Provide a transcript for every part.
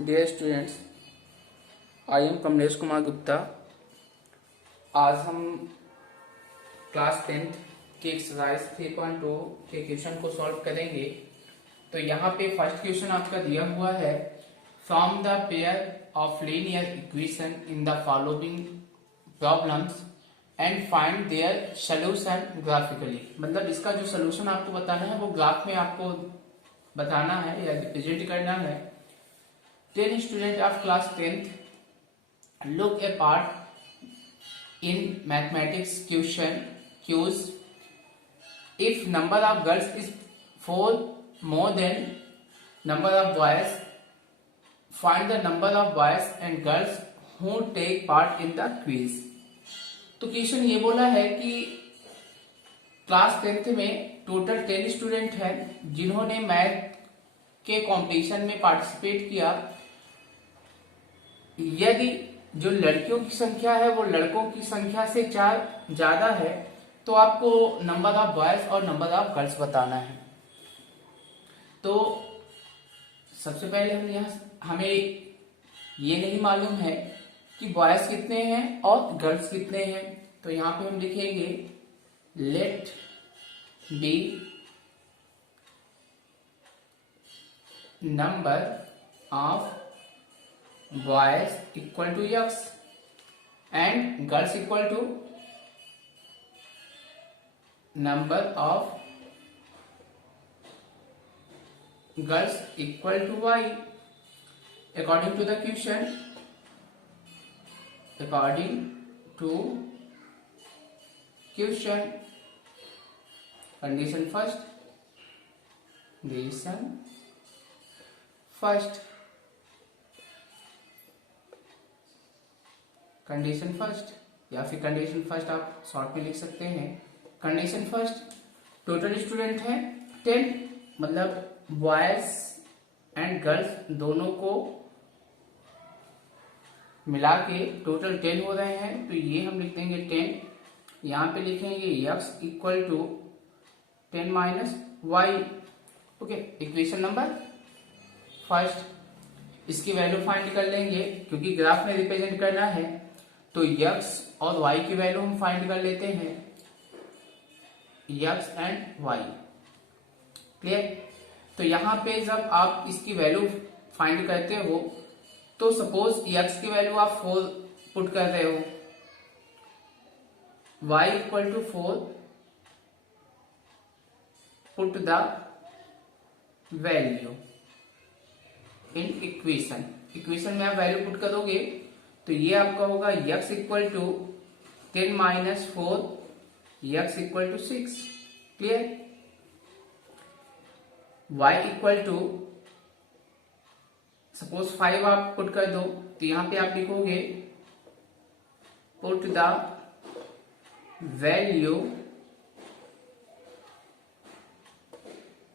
Dear students, I am Kamlesh Kumar Gupta. आज हम class 10th की एक्सरसाइज 3.2 के क्वेश्चन को सॉल्व करेंगे। तो यहाँ पे फर्स्ट क्वेश्चन आपका दिया हुआ है, from the pair of linear equation in the following problems and find their solution graphically. मतलब इसका जो सोल्यूशन आपको बताना है वो ग्राफ में आपको बताना है या रिप्रेजेंट करना है। 10 students of class 10th look a part in mathematics question cues. If number of girls is 4 more than number of boys, find the number of boys and girls who take part in the quiz. तो question ये बोला है कि class 10th में total 10 student हैं जिन्होंने math के competition में पार्टिसिपेट किया। यदि जो लड़कियों की संख्या है वो लड़कों की संख्या से 4 ज्यादा है तो आपको नंबर ऑफ बॉयज और नंबर ऑफ गर्ल्स बताना है। तो सबसे पहले हमें ये नहीं मालूम है कि बॉयज कितने हैं और गर्ल्स कितने हैं। तो यहाँ पे हम लिखेंगे let be number of boys equal to x and girls equal to number of girls equal to y according to the question, condition first या फिर कंडीशन फर्स्ट आप शॉर्ट में लिख सकते हैं। कंडीशन फर्स्ट, टोटल स्टूडेंट है 10, मतलब boys and girls दोनों को मिला के टोटल 10 हो रहे हैं। तो ये हम लिख देंगे 10। यहाँ पे लिखेंगे x equal to 10 minus y. Okay, equation number first, इसकी वैल्यू फाइंड कर लेंगे क्योंकि ग्राफ में रिप्रेजेंट करना है। तो x और y की वैल्यू हम फाइंड कर लेते हैं, x एंड y। क्लियर? तो यहाँ पे जब आप इसकी वैल्यू फाइंड करते हो तो सपोज x की वैल्यू आप 4 पुट कर रहे हो, y equal to 4, put the value in equation में आप वैल्यू पुट करोगे तो ये आपका होगा x equal to 10 minus 4, x equal to 6। Clear? y equal to suppose 5 आप पुट कर दो तो यहां पे आप लिखोगे put the value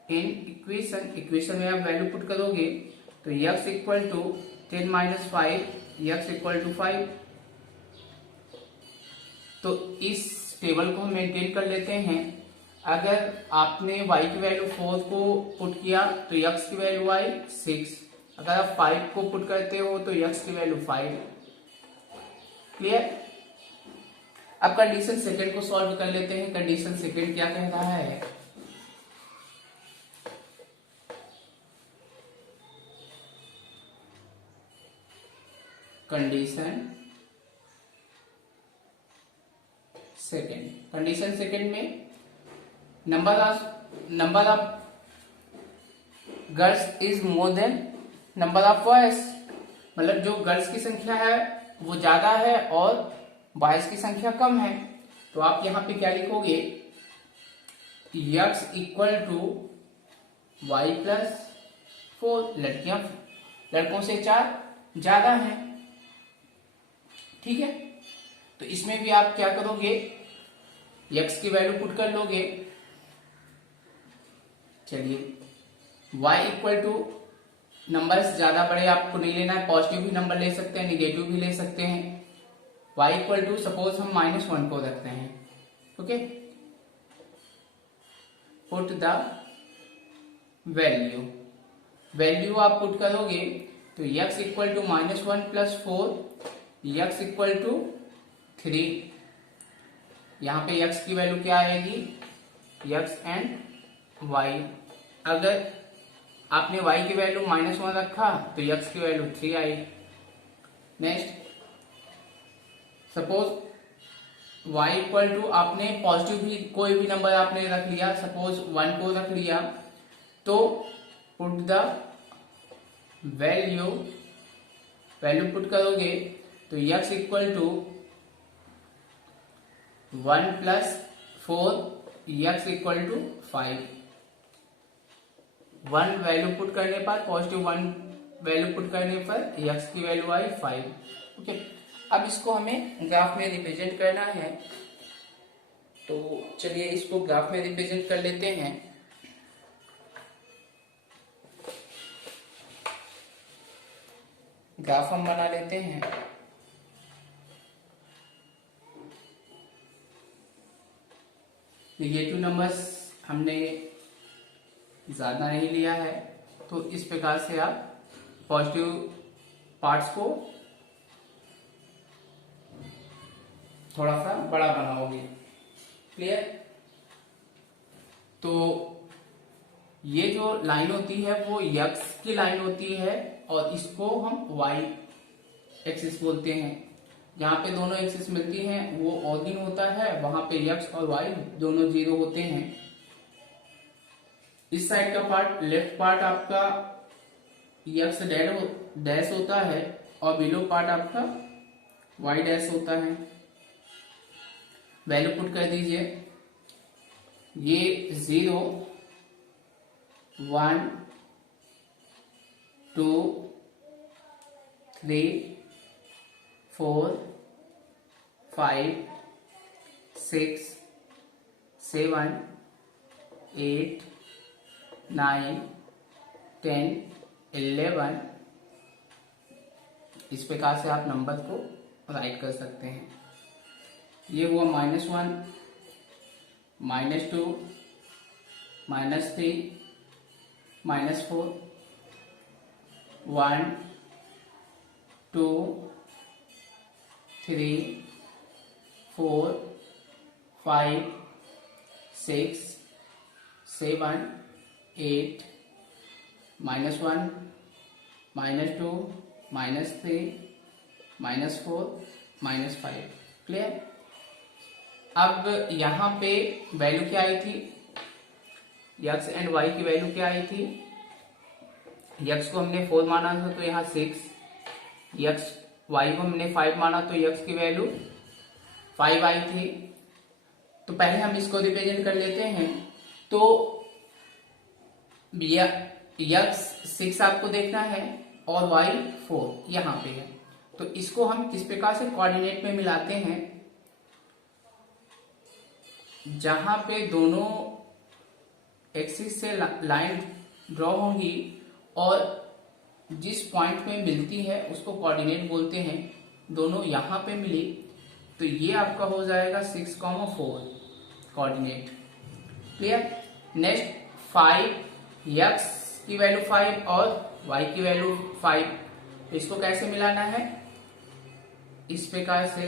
in equation में आप वैल्यू पुट करोगे तो x equal to 10 minus 5, x equal to 5। तो इस टेबल को हम मेंटेन कर लेते हैं। अगर आपने y की वैल्यू 4 को पुट किया तो x की वैल्यू आई 6। अगर आप 5 को पुट करते हो तो x की वैल्यू 5। क्लियर? अब कंडीशन सेकंड को सॉल्व कर लेते हैं। कंडीशन सेकंड क्या कह रहा है, कंडीशन सेकंड में number of girls is more than number of boys. मतलब जो गर्ल्स की संख्या है वो ज्यादा है और बॉयज की संख्या कम है। तो आप यहां पे क्या लिखोगे, x equal to y plus 4। लड़कों से 4 ज्यादा है। ठीक है? तो इसमें भी आप क्या करोगे, x की वैल्यू पुट कर लोगे। चलिए, y इक्वल टू नंबर ज्यादा बड़े आपको नहीं लेना है, पॉजिटिव भी नंबर ले सकते हैं, निगेटिव भी ले सकते हैं। y इक्वल टू सपोज हम -1 को रखते हैं। ओके, पुट द वैल्यू आप पुट करोगे तो x equal to -1 plus 4, x equal to 3। यहाँ पे x की वैल्यू क्या आएगी, x एंड y। अगर आपने y की वैल्यू -1 रखा तो x की वैल्यू 3 आई। Next, suppose y equal to, आपने पॉजिटिव भी कोई भी नंबर आपने रख लिया, सपोज 1 को रख लिया, तो पुट द वैल्यू पुट करोगे तो x equal to 1 plus 4, x equal to 5। 1 value put करने पर, पॉजिटिव 1 वैल्यू पुट करने पर x की वैल्यू आई 5। ओके, अब इसको हमें ग्राफ में रिप्रेजेंट करना है, तो चलिए इसको ग्राफ में रिप्रेजेंट कर लेते हैं। ग्राफ हम बना लेते हैं। नेगेटिव नंबर्स हमने ज्यादा नहीं लिया है, तो इस प्रकार से आप पॉजिटिव पार्ट्स को थोड़ा सा बड़ा बनाओगे। क्लियर? तो ये जो लाइन होती है वो x की लाइन होती है, और इसको हम y एक्सिस बोलते हैं। जहां पे दोनों एक्सिस मिलती हैं वो ऑर्डिन होता है, वहां पे x और y दोनों 0 होते हैं। इस साइड का पार्ट, लेफ्ट पार्ट आपका x डैश होता है, और बिलो पार्ट आपका y डैश होता है। वैल्यू पुट कर दीजिए, ये 0, 1, 2, 3, 4, 5, 6, 7, 8, 9, 10, 11। इस प्रकार से आप नंबर को राइट कर सकते हैं। ये हुआ -1, -2, -3, -4, 1, 2, 3, 4, 5, 6, 7, 8, -1, -2, -3, -4, -5। क्लियर? अब यहां पे वैल्यू क्या आई थी, x एंड y की वैल्यू क्या आई थी। x को हमने 4 माना था तो यहाँ 6, y को हमने 5 माना तो x की वैल्यू 5 आई थी। तो पहले हम इसको रिप्रेजेंट कर लेते हैं। तो x 6 आपको देखना है और y 4 यहाँ पे है, तो इसको हम किस प्रकार से कोऑर्डिनेट में मिलाते हैं, जहां पे दोनों एक्सिस से लाइन ड्रॉ होंगी और जिस पॉइंट में मिलती है उसको कोऑर्डिनेट बोलते हैं। दोनों यहां पे मिली तो ये आपका हो जाएगा 6,4 कोऑर्डिनेट। क्लियर? नेक्स्ट 5, x की वैल्यू 5 और y की वैल्यू 5, तो इसको कैसे मिलाना है, इस प्रकार से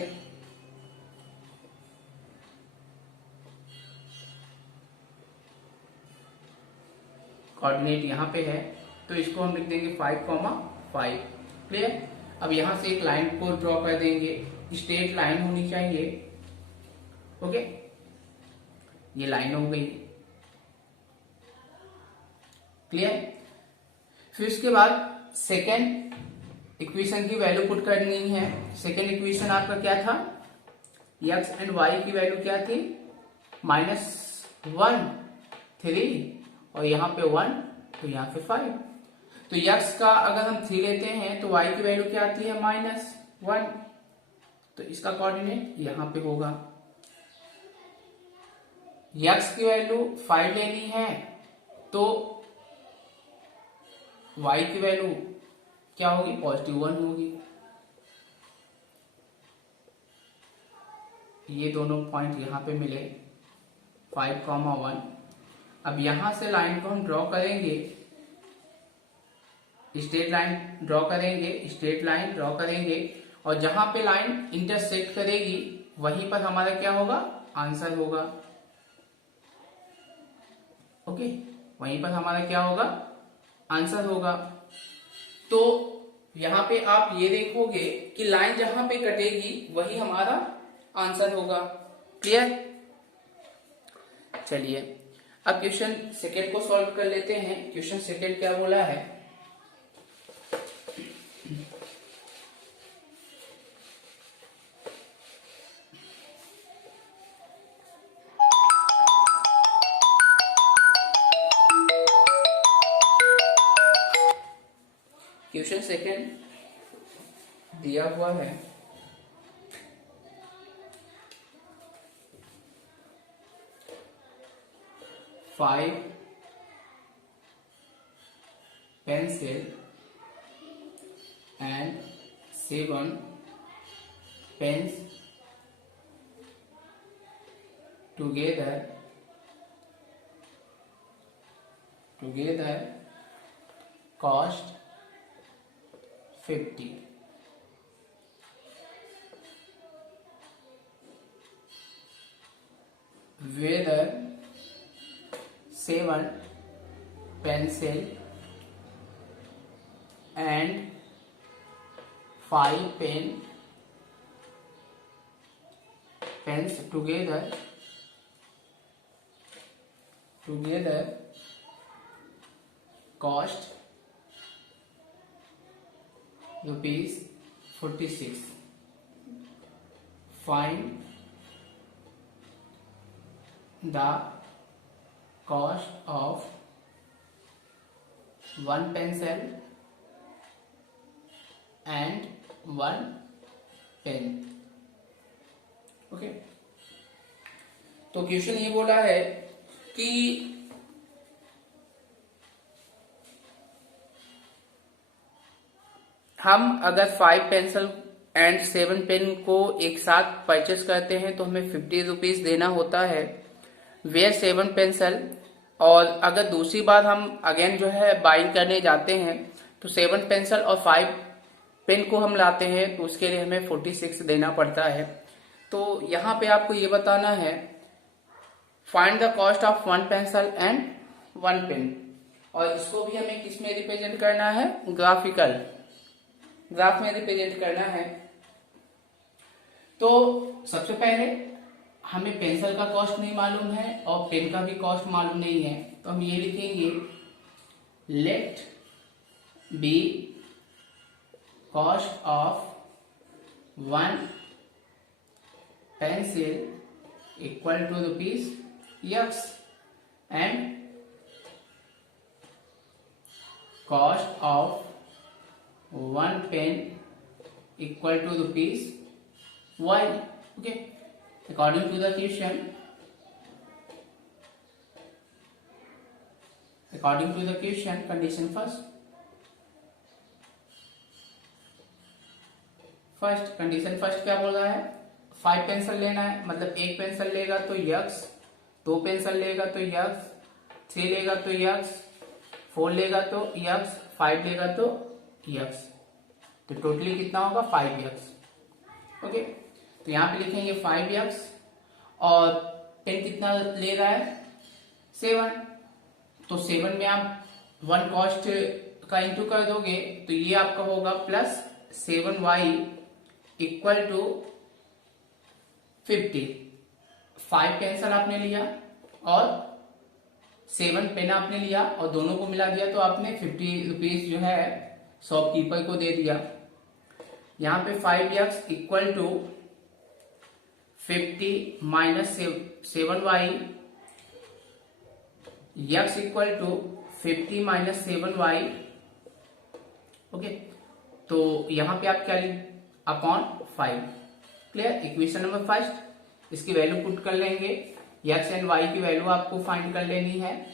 कोऑर्डिनेट यहाँ पे है, तो इसको हम लिख देंगे 5,5। क्लियर? अब यहां से एक लाइन को ड्रॉ कर देंगे, स्ट्रेट लाइन होनी चाहिए। ओके, ये लाइन हो गई। क्लियर? फिर उसके बाद सेकेंड इक्वेशन की वैल्यू पुट करनी है। सेकेंड इक्वेशन आपका क्या था, x एंड y की वैल्यू क्या थी, -1, 3 और यहाँ पे 1, तो यहाँ पे 5। तो x का अगर हम 3 लेते हैं तो y की वैल्यू क्या आती है, -1, तो इसका कोऑर्डिनेट यहाँ पे होगा। x की वैल्यू 5 लेनी है तो y की वैल्यू क्या होगी, +1 होगी। ये दोनों पॉइंट यहाँ पे मिले 5,1। अब यहां से लाइन को हम ड्रॉ करेंगे स्ट्रेट लाइन ड्रॉ करेंगे, स्ट्रेट लाइन ड्रॉ करेंगे और जहां पे लाइन इंटरसेक्ट करेगी वहीं पर हमारा क्या होगा, आंसर होगा। ओके, वहीं पर हमारा क्या होगा, आंसर होगा। तो यहां पे आप ये देखोगे कि लाइन जहां पे कटेगी वही हमारा आंसर होगा। क्लियर? चलिए अब क्वेश्चन सेकेंड को सॉल्व कर लेते हैं। क्वेश्चन सेकेंड क्या बोला है, क्वेश्चन सेकेंड दिया हुआ है 5 pencil and 7 pens together cost 50. Whether 7 pencil and 5 pens together cost rupees 46. Find the cost of one pencil and one pen. Okay, तो क्वेश्चन ये बोला है कि हम अगर 5 पेंसिल एंड 7 पेन को एक साथ परचेस करते हैं तो हमें 50 रुपीज देना होता है। वेयर 7 पेंसिल, और अगर दूसरी बार हम अगेन जो है बाइंग करने जाते हैं तो 7 पेंसिल और 5 पेन को हम लाते हैं तो उसके लिए हमें 46 देना पड़ता है। तो यहाँ पे आपको ये बताना है find the cost of 1 pencil and 1 pen, और इसको भी हमें किस में रिप्रेजेंट करना है, ग्राफ में रिप्रेजेंट करना है। तो सबसे पहले हमें पेंसिल का कॉस्ट नहीं मालूम है और पेन का भी कॉस्ट मालूम नहीं है, तो हम ये लिखेंगे let be cost of 1 pencil equal to rupees x and cost of 1 pen equal to rupees y. Okay, according to the question, condition condition first क्या बोल रहा है, 5 पेंसिल लेना है, मतलब एक पेंसिल लेगा तो x, 2 पेंसिल लेगा तो x, 3 लेगा तो x, 4 लेगा तो x, 5 लेगा तो x, तो टोटली कितना होगा 5x. ओके, तो यहाँ पे लिखेंगे 5x और पेन कितना ले रहा है 7, तो 7 में आप 1 कॉस्ट का इंटू कर दोगे तो ये आपका होगा plus 7y equal to 50. 5 pencil आपने लिया और 7 पेन आपने लिया और दोनों को मिला दिया तो आपने 50 रुपीज जो है शॉपकीपर को दे दिया। यहाँ पे 5x equal to 50 minus 7y, x equal to 50 minus 7y. Okay, तो यहां पे आप क्या upon 5. Clear? Equation number first, इसकी वैल्यू पुट कर लेंगे, x एंड y की वैल्यू आपको फाइंड कर लेनी है,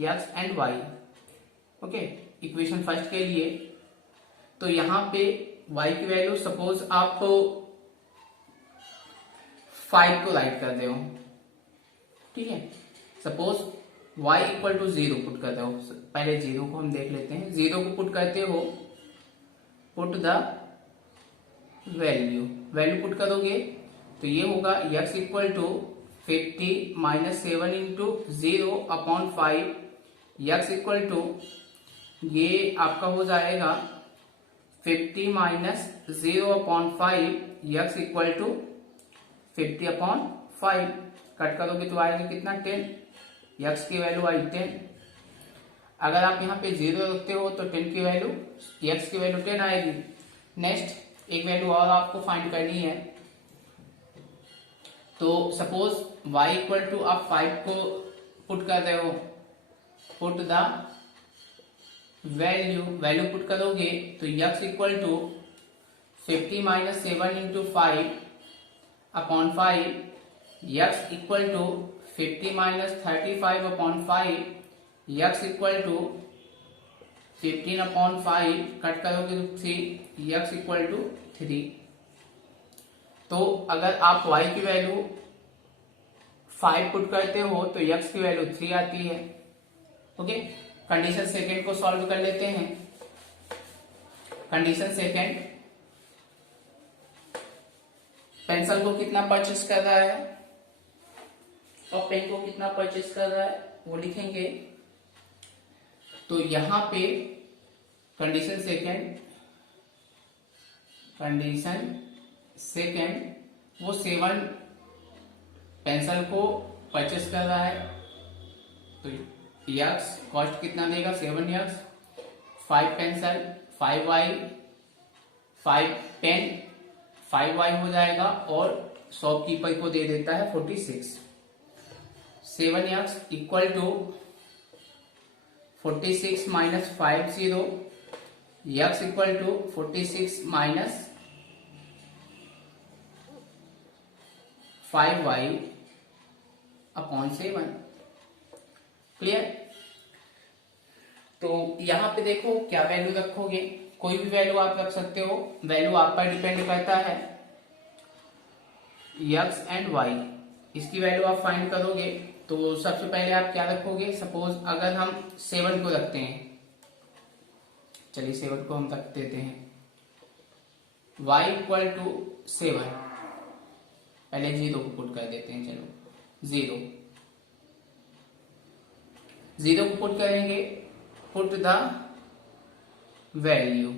x and y. Okay, equation first के लिए तो यहां पे y की वैल्यू सपोज आप 5 को राइट कर दे हो, ठीक है, suppose y equal to 0 put कर रहे हो, पहले 0 को हम देख लेते हैं। 0 को पुट करते हो, put the value, value put करोगे तो ये होगा x equal to 50 minus 7 into 0 upon 5, x equal to ये आपका हो जाएगा 50 minus 0 upon 5, x equal to 50 upon 5। Cut करोगे तो आएगा कितना 10, x की वैल्यू आई 10। अगर आप यहाँ पे 0 रखते हो तो 10 की वैल्यू, x की वैल्यू 10 आएगी। नेक्स्ट एक वैल्यू और आपको फाइंड करनी है। तो सपोज y इक्वल टू आप 5 को पुट कर रहे हो, put the value, value put करोगे तो x equal to 50 minus 7 into 5 upon 5, x equal to 50 minus 35 upon 5, x equal to 15 upon 5, cut करोगे तो 3, x इक्वल टू 3। तो अगर आप y की वैल्यू 5 पुट करते हो तो x की वैल्यू 3 आती है। ओके, कंडीशन सेकेंड को सॉल्व कर लेते हैं। कंडीशन सेकेंड, पेंसिल को कितना परचेस कर रहा है और पेन को कितना परचेस कर रहा है वो लिखेंगे। तो यहां पे कंडीशन सेकेंड वो 7 पेंसिल को परचेस कर रहा है, तो यक्स कॉस्ट कितना देगा 7x, 5 pencil 5y, 5 pen 5y हो जाएगा और शॉपकीपर को दे देता है 46। 7x equal to 46 minus 50, x equal to 46 minus 5y upon 7। Clear? तो यहां पे देखो क्या वैल्यू रखोगे, कोई भी वैल्यू आप रख सकते हो, वैल्यू आप पर डिपेंड करता है। x एंड y, इसकी वैल्यू आप फाइंड करोगे तो सबसे पहले आप क्या रखोगे। सपोज अगर हम 7 को रखते हैं, चलिए 7 को हम रख देते हैं, y इक्वल टू 7, पहले 0 को पुट कर देते हैं। चलो 0 को पुट करेंगे, put the value,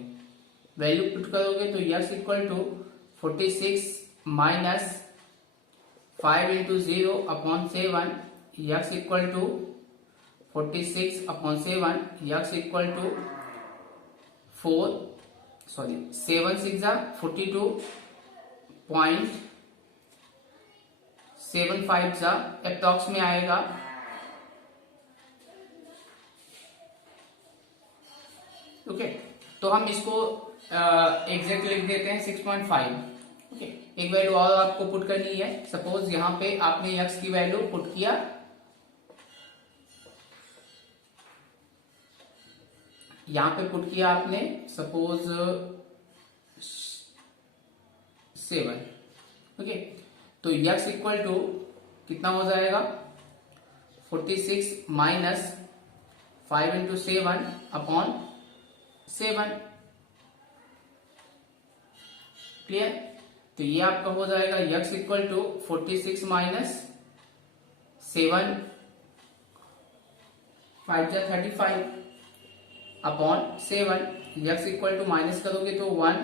value put करोगे तो x equal to 46 minus 5 into 0 upon 7, x equal to 46 upon 7, x equal to 7 6 42.75 approx में आएगा। ओके, तो हम इसको एग्जैक्ट लिख देते हैं 6.5। ओके, एक वैल्यू और आपको पुट करनी है। सपोज यहां पे आपने x की वैल्यू पुट किया, यहां पे पुट किया आपने सपोज 7। ओके, तो x इक्वल टू कितना हो जाएगा 46 माइनस 5 इंटू 7 अपॉन 7। क्लियर? तो ये आपका हो जाएगा x इक्वल टू 46 माइनस 7 5 जा 35 upon 7, x equal to minus करोगे तो 1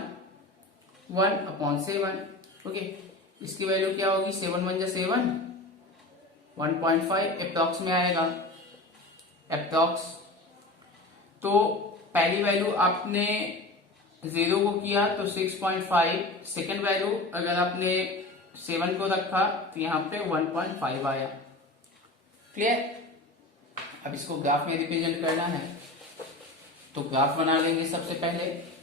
अपॉन 7। ओके, इसकी वैल्यू क्या होगी 7 1 जा 7, 1.5 अप्रॉक्स में आएगा, अप्रॉक्स। तो पहली वैल्यू आपने 0 को किया तो 6.5, सेकेंड वैल्यू अगर आपने 7 को रखा तो यहाँ पे 1.5 आया। क्लियर? अब इसको ग्राफ में रिप्रेजेंट करना है तो ग्राफ बना लेंगे सबसे पहले।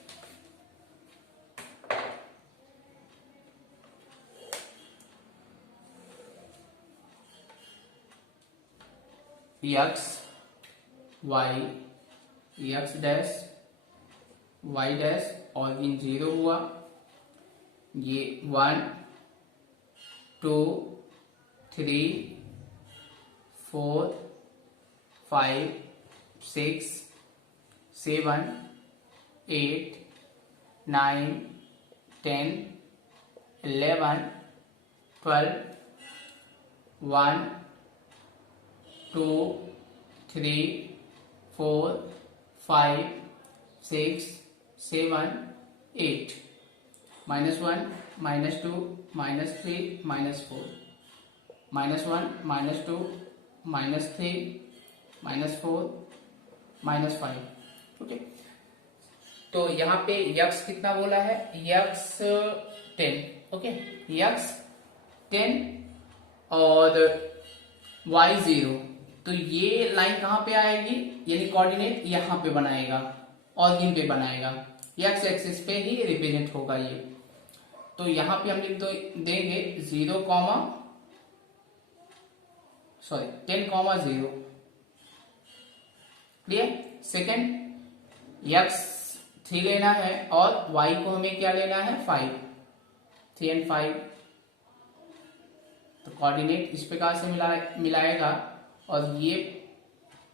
x y x dash y dash और इन 0 हुआ, ये 1 2 3 4 5 6 7 8 9 10 11 12 1 2 3 4 5 6 7 8 -1 -2 -3 -4 -1 -2 -3 -4 -5। ओके, तो यहाँ पे यक्स कितना बोला है, यक्स 10। ओके, यक्स 10 और y 0, तो ये लाइन कहाँ पे आएगी, यानी कोऑर्डिनेट यहाँ पे बनाएगा, ऑरिजिन पे बनाएगा, यक्स एक्सिस पे ही रिप्रेजेंट होगा ये। तो यहाँ पे हम लिख देंगे 10, 0। क्लियर। सेकेंड यक्स 3 लेना है और y को हमें क्या लेना है, 5, 3 और 5। तो कोऑर्डिनेट इस प्रकार से मिलाएगा और ये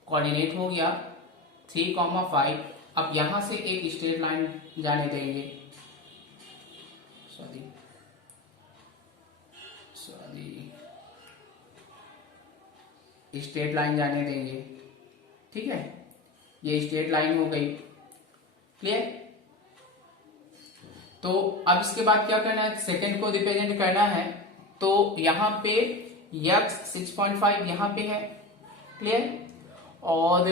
कोऑर्डिनेट हो गया 3, 5। अब यहां से एक स्ट्रेट लाइन जाने देंगे, सॉरी स्ट्रेट लाइन जाने देंगे। ठीक है, ये स्ट्रेट लाइन हो गई। क्लियर। तो अब इसके बाद क्या करना है, सेकंड को रिप्रेजेंट करना है। तो यहां पे यक्स 6.5 यहां पे है। क्लियर। और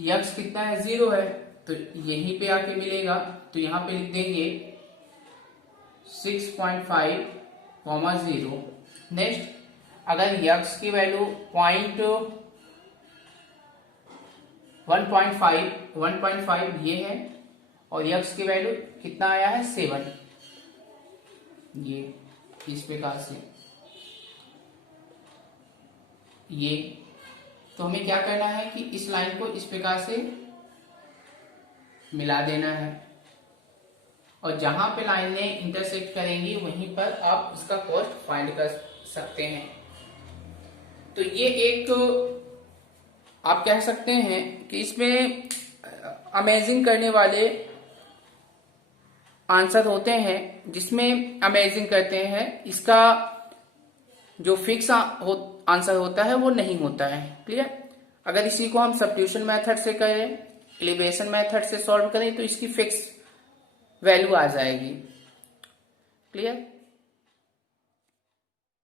यक्स कितना है, 0 है, तो यहीं पे आके मिलेगा। तो यहां पे लिख देंगे 6.5, 0। नेक्स्ट, अगर यक्स की वैल्यू 1.5 ये है और यक्स की वैल्यू कितना आया है, 7, ये इस प्रकार से ये। तो हमें क्या करना है कि इस लाइन को इस प्रकार से मिला देना है और जहां पे लाइनें इंटरसेक्ट करेंगी वहीं पर आप इसका कॉस्ट फाइंड कर सकते हैं। तो ये एक आप कह सकते हैं कि इसमें अमेजिंग करने वाले आंसर होते हैं, जिसमें अमेजिंग करते हैं इसका जो फिक्स आंसर होता है वो नहीं होता है। क्लियर। अगर इसी को हम सब्स्टिट्यूशन मेथड से करें, एलिवेशन मेथड से सॉल्व करें तो इसकी फिक्स वैल्यू आ जाएगी। क्लियर।